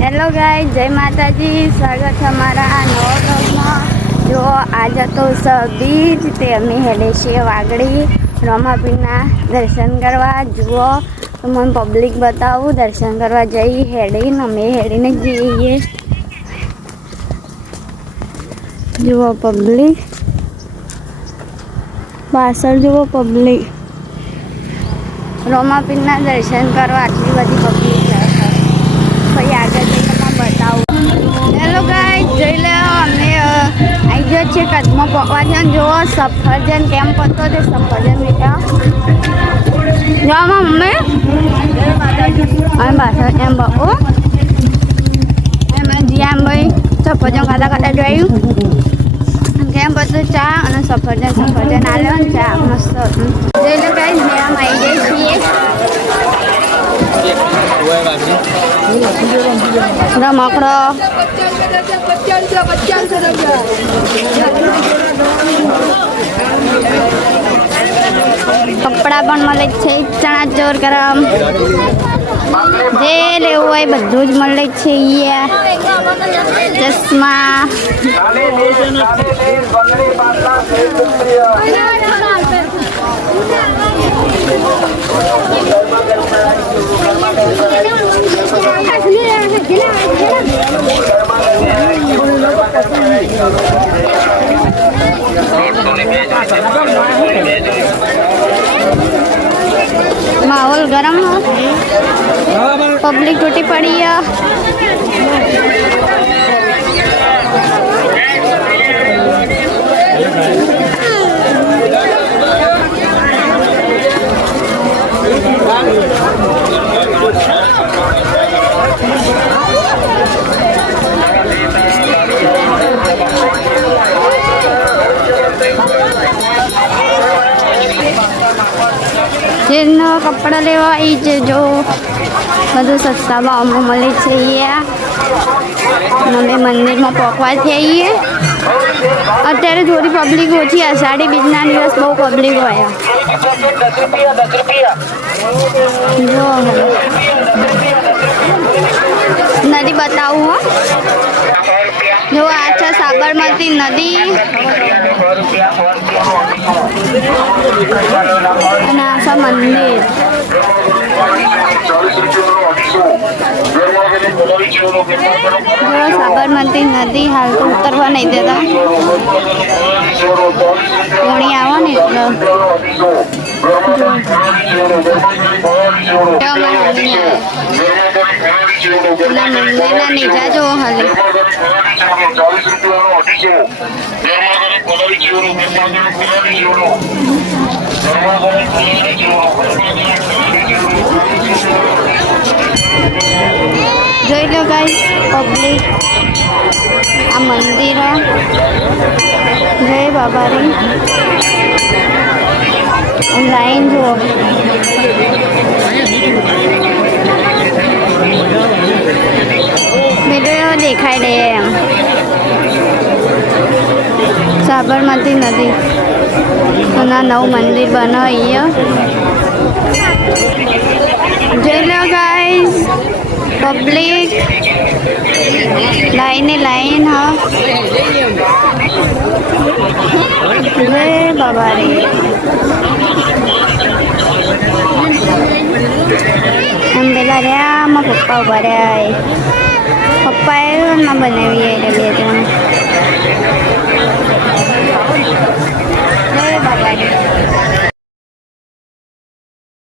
Hello guys, જય માતાજી. સ્વાગત છે અમારા નવા બ્લોગમાં. જો આજે તો બીજ તે અમે હેડે છીએ વાગડી રમાપીરના દર્શન કરવા. જુઓ તો મને પબ્લિક બતાવું. દર્શન કરવા જઈ હેડીને અમે હેડીને જઈએ. જુઓ પબ્લિક પાછળ, જુઓ પબ્લિક રમાપીરના દર્શન કરવા આટલી બધી પબ્લિક છે. પછી આગળ જઈને તમને બતાવું. હેલો ગાઈસ, જોઈ લો અમે આવી ગયો છીએ કદમાં પકવા છે. જુઓ સફરજન કેમ પતો તે સફરજન બેટા જોવામાં મમ્મી અમે પાછળ એમ બપો એમ જ્યાં ભાઈ સફરજન ખાતા ખાતા જોયું કેમ બધું ચા અને સફરજન આલ્યો ને ચા મસ્ત જોઈ લો ગાઈસ, મેં આવી જઈએ છીએ રમકડો કપડા પણ મળે છે. ચણા ચોર ગરમ જે લેવું હોય બધું જ મળે છે. ચશ્મા माहौल गरम हो, पब्लिक टूटी पड़ी है. જેનો કપડા લેવા એ જ જો બધું સસ્તા ભાવમાં મળે છે. અમે મંદિરમાં પહોંચવા જઈએ. અત્યારે થોડી પબ્લિક ઓછી. અષાઢી બીજના દિવસ બહુ પબ્લિક હોય. જો નદી બતાવું હો. જો આ છે સાબરમતી નદી અને આ છે મંદિર. જો સાબરમતી નદી હાલ તો ઉતરવા નહીં દેતા. પાણી આવો ને એટલે મંદિરના નીચા જો હાલી જોઈ લો ગાઈસ પબ્લિક. આ મંદિર જય બાબારી લાઈન જુઓ. વિડીયો દેખાય દે એમ. સાબરમતી નદી અને નવું મંદિર બનો અહીંયા. જોઈ લો ગાઈસ પબ્લિક લાઈને લાઈન. હા જય બાબા રે. એમ પેલા રહ્યા મારા પપ્પા ઉભા રહ્યા. પપ્પાએ ના બનાવી એટલે